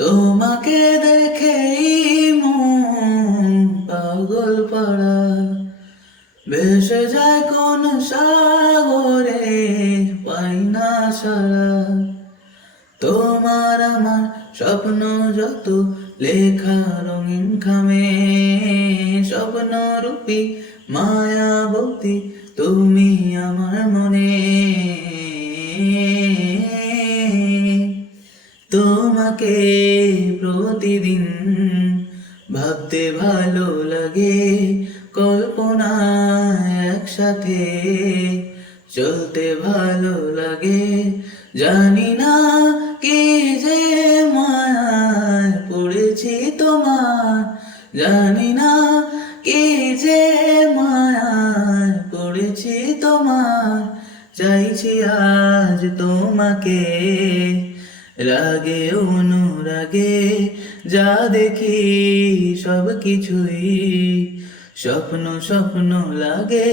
তোমাকে দেখেই মন পাগল পাড়া, ভেসে যায় কোন সাগরে পাই না সারা। তোমার আমার স্বপ্ন যত লেখা রঙিন খামে, স্বপ্ন রূপী মায়াবতী তুমি আমার মনে। তোমাকে প্রতিদিন ভাবতে ভালো লাগে, কল্পনায় একসাথে চলতে ভালো লাগে। জানি না কি যে মায়ায় পড়েছি তোমার, জানি না কি যে মায়ায় পড়েছি তোমার। চাইছি আজ তোমাকে, রাগে অনুরাগে যা দেখি সব কিছুই স্বপ্ন স্বপ্ন লাগে।